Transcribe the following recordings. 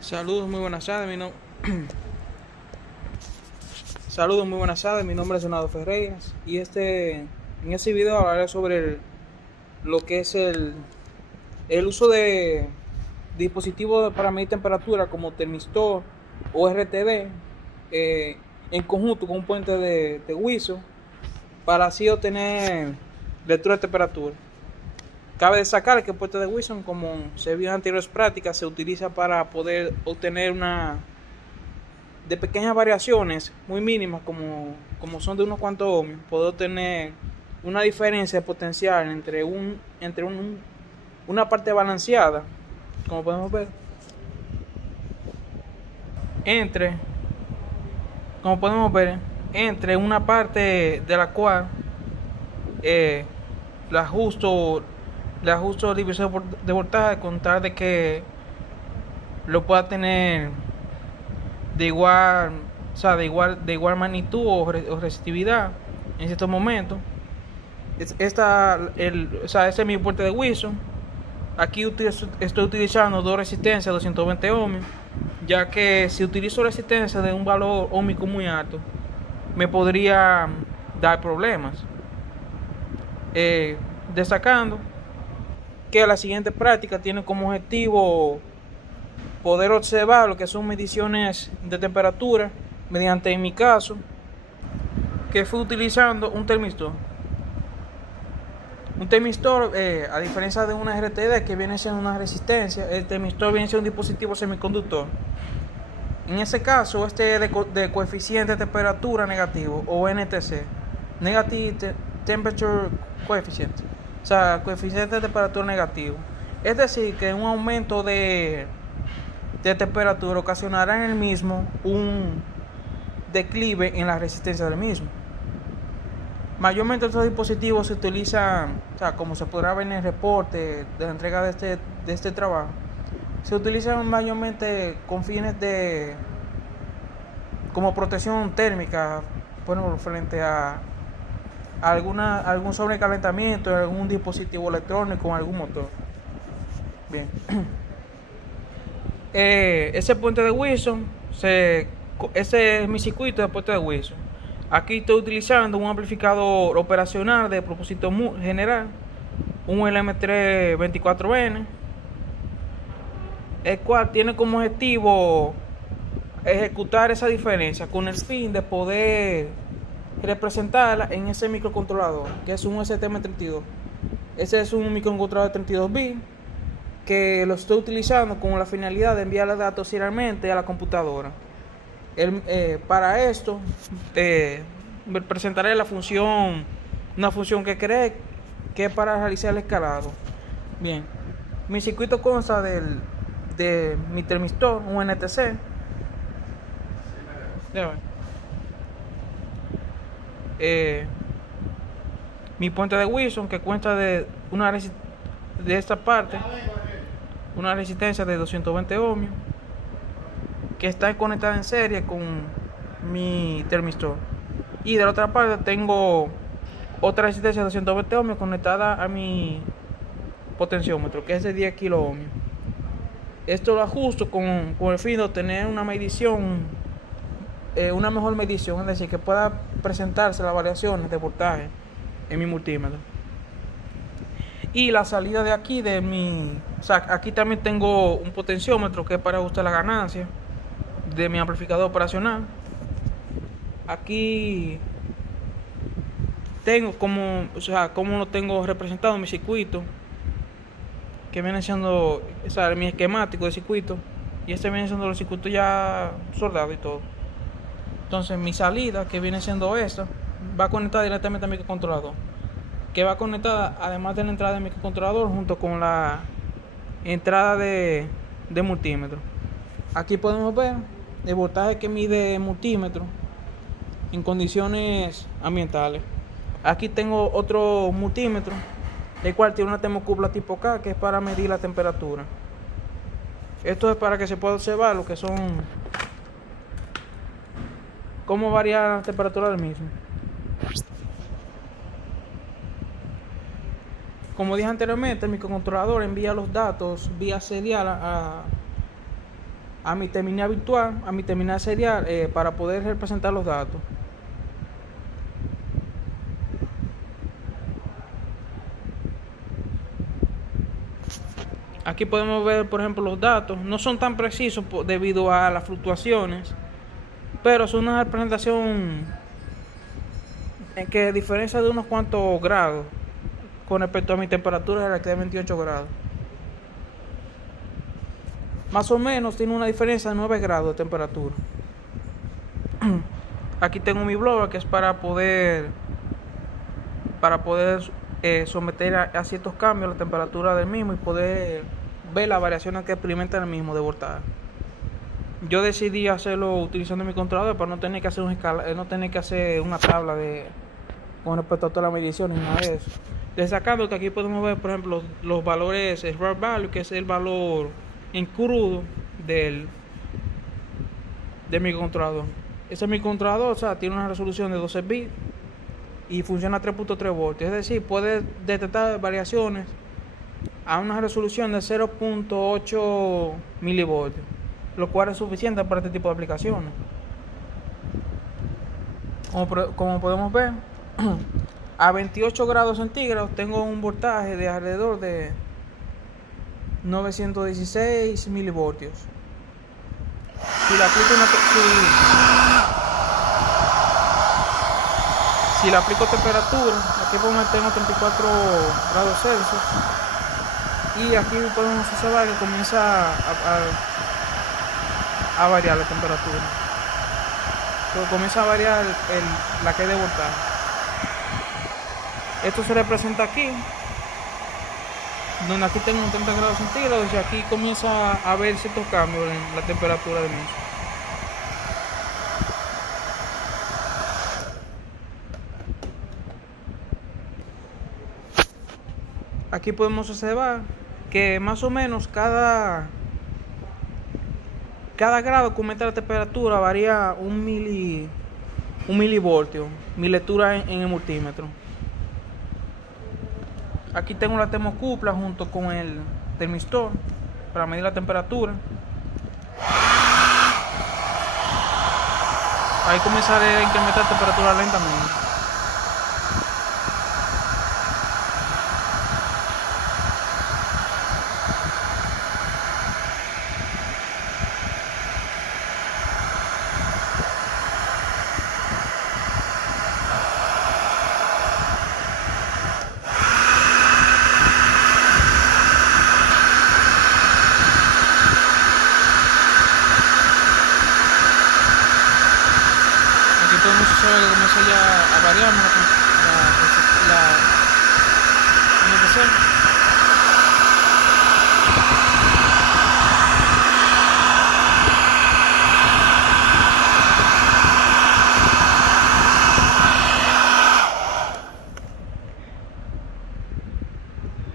Saludos, muy buenas tardes. Saludos, muy buenas tardes. Mi nombre es Leonardo Ferreiras y en este video hablaré sobre lo que es el uso de dispositivos para medir temperatura como termistor o RTD en conjunto con un puente de WISO para así obtener lectura de temperatura. Cabe destacar que el puente de Wilson, como se vio en anteriores prácticas, se utiliza para poder obtener de pequeñas variaciones muy mínimas, como son de unos cuantos ohmios, poder obtener una diferencia de potencial entre una parte balanceada, como podemos ver, entre una parte de la cual le ajusto el divisor de voltaje con tal de que lo pueda tener de igual magnitud o resistividad en ciertos momentos. Ese es mi puente de Wilson. Aquí estoy utilizando dos resistencias de 220 ohmios, ya que si utilizo resistencia de un valor óhmico muy alto me podría dar problemas. Destacando que la siguiente práctica tiene como objetivo poder observar lo que son mediciones de temperatura mediante, en mi caso, que fue utilizando un termistor. A diferencia de una RTD que viene siendo una resistencia, el termistor viene siendo un dispositivo semiconductor. En ese caso, de coeficiente de temperatura negativo o NTC, Negative Temperature Coefficient, o sea, coeficiente de temperatura negativo. Es decir, que un aumento de temperatura ocasionará en el mismo un declive en la resistencia del mismo. Mayormente estos dispositivos se utilizan, o sea, como se podrá ver en el reporte de la entrega de este trabajo, se utilizan mayormente con fines como protección térmica, bueno, frente a algún sobrecalentamiento de algún dispositivo electrónico o algún motor. Bien. Ese puente de Wilson, ese es mi circuito de puente de Wilson. Aquí estoy utilizando un amplificador operacional de propósito general, un LM3 24N, el cual tiene como objetivo ejecutar esa diferencia con el fin de poder representarla en ese microcontrolador, que es un STM32. Ese es un microcontrolador de 32 bits que lo estoy utilizando con la finalidad de enviar los datos serialmente a la computadora. Para esto me presentaré una función que creé, que es para realizar el escalado. Bien, mi circuito consta de mi termistor, un NTC. Mi puente de Wilson, que cuenta de esta parte una resistencia de 220 ohmios que está conectada en serie con mi termistor, y de la otra parte tengo otra resistencia de 220 ohmios conectada a mi potenciómetro, que es de 10 kilo ohmios. Esto lo ajusto con el fin de obtener una medición, una mejor medición, es decir, que pueda presentarse las variaciones de voltaje en mi multímetro. Y la salida de aquí aquí también tengo un potenciómetro que es para ajustar la ganancia de mi amplificador operacional. Aquí tengo como lo tengo representado en mi circuito, que viene siendo mi esquemático de circuito, y este viene siendo los circuitos ya soldados y todo. Entonces mi salida, que viene siendo esta, va conectada directamente a mi microcontrolador, que va conectada además de la entrada de microcontrolador junto con la entrada de multímetro. Aquí podemos ver el voltaje que mide el multímetro en condiciones ambientales. Aquí tengo otro multímetro, el cual tiene una termocupla tipo K, que es para medir la temperatura. Esto es para que se pueda observar lo que son cómo varía la temperatura del mismo. Como dije anteriormente, el microcontrolador envía los datos vía serial a mi terminal virtual, a mi terminal serial, para poder representar los datos. Aquí podemos ver, por ejemplo, los datos. No son tan precisos debido a las fluctuaciones, pero son una representación que diferencia de unos cuantos grados con respecto a mi temperatura relativa de 28 grados. Más o menos tiene una diferencia de 9 grados de temperatura. Aquí tengo mi blower, que es para poder someter a ciertos cambios la temperatura del mismo y poder ver las variaciones que experimenta el mismo de voltaje. Yo decidí hacerlo utilizando mi controlador para no tener que hacer una tabla con respecto a todas las mediciones ni nada de eso. Destacando que aquí podemos ver, por ejemplo, los valores raw value, que es el valor en crudo del microcontrolador. Ese microcontrolador, tiene una resolución de 12 bits y funciona a 3.3 voltios, es decir, puede detectar variaciones a una resolución de 0.8 milivoltios, lo cual es suficiente para este tipo de aplicaciones. Como podemos ver, a 28 grados centígrados tengo un voltaje de alrededor de 916 milivoltios. Si le aplico temperatura, aquí tengo 34 grados Celsius, y aquí podemos observar que comienza a variar la temperatura. Pero comienza a variar la caída de voltaje. Esto se representa aquí, donde aquí tengo 30 grados centígrados, y aquí comienza a haber ciertos cambios en la temperatura del mismo. Aquí podemos observar que más o menos cada grado que aumenta la temperatura varía un milivoltio, mi lectura en el multímetro. Aquí tengo la termocupla junto con el termistor para medir la temperatura. Ahí comenzaré a incrementar la temperatura lentamente. Podemos observar que comienza ya a variar la NTC.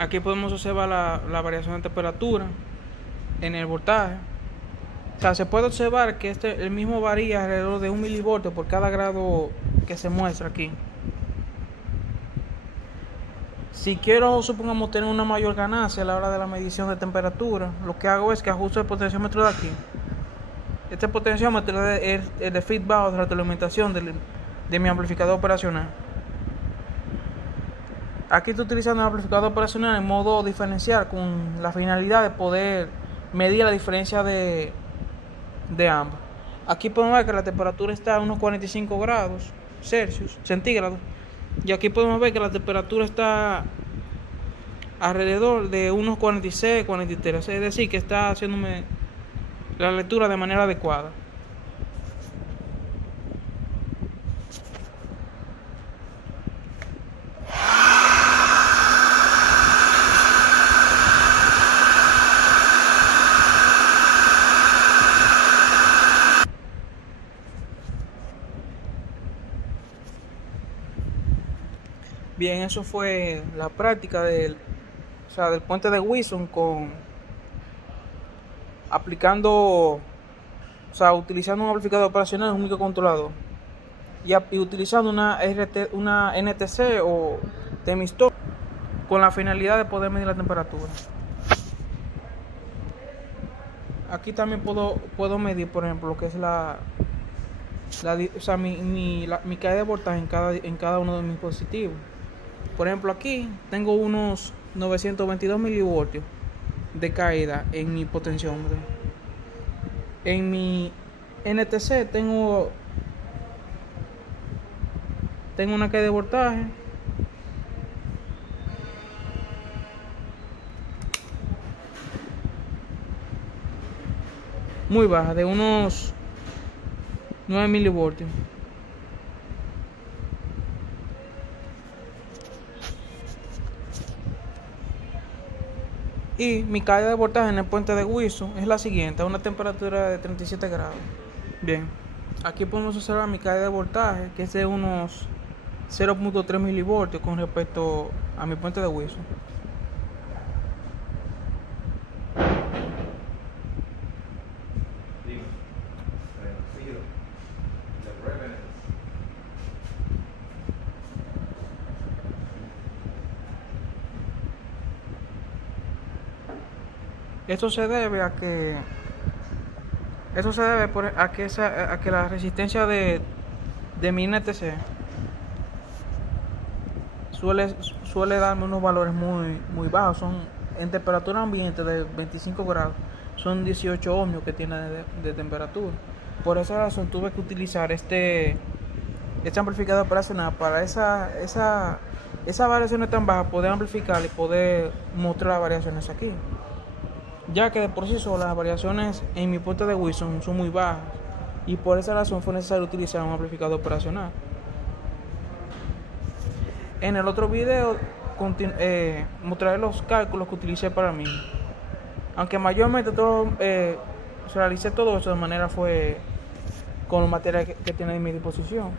Aquí podemos observar la variación de temperatura en el voltaje. Se puede observar que el mismo varía alrededor de 1 milivoltio por cada grado que se muestra aquí. Si quiero, supongamos, tener una mayor ganancia a la hora de la medición de temperatura, lo que hago es que ajusto el potenciómetro de aquí. Este potenciómetro es el feedback o de retroalimentación de mi amplificador operacional. Aquí estoy utilizando el amplificador operacional en modo diferencial, con la finalidad de poder medir la diferencia de ambos. Aquí podemos ver que la temperatura está a unos 45 grados centígrados, y aquí podemos ver que la temperatura está alrededor de unos 46, 43, es decir, que está haciéndome la lectura de manera adecuada. Bien, eso fue la práctica del puente de Wilson utilizando un amplificador operacional en un microcontrolador. y utilizando una NTC o Temistop con la finalidad de poder medir la temperatura. Aquí también puedo medir, por ejemplo, lo que es mi caída de voltaje en cada uno de mis dispositivos. Por ejemplo, aquí tengo unos 922 milivoltios de caída en mi potenciómetro. En mi NTC tengo una caída de voltaje muy baja, de unos 9 milivoltios. Y mi caída de voltaje en el puente de Wilson es la siguiente, a una temperatura de 37 grados. Bien, aquí podemos observar mi caída de voltaje, que es de unos 0.3 milivoltios con respecto a mi puente de Wilson. Esto se debe a que la resistencia de mi NTC suele darme unos valores muy bajos. Son en temperatura ambiente de 25 grados, son 18 ohmios que tiene de temperatura. Por esa razón tuve que utilizar este amplificador operacional para esa variaciones tan bajas, poder amplificar y poder mostrar las variaciones aquí, ya que de por sí solas las variaciones en mi puente de Wilson son muy bajas, y por esa razón fue necesario utilizar un amplificador operacional. En el otro video mostraré los cálculos que utilicé para mí, aunque mayormente realicé todo eso de manera fue con los materiales que tiene a mi disposición.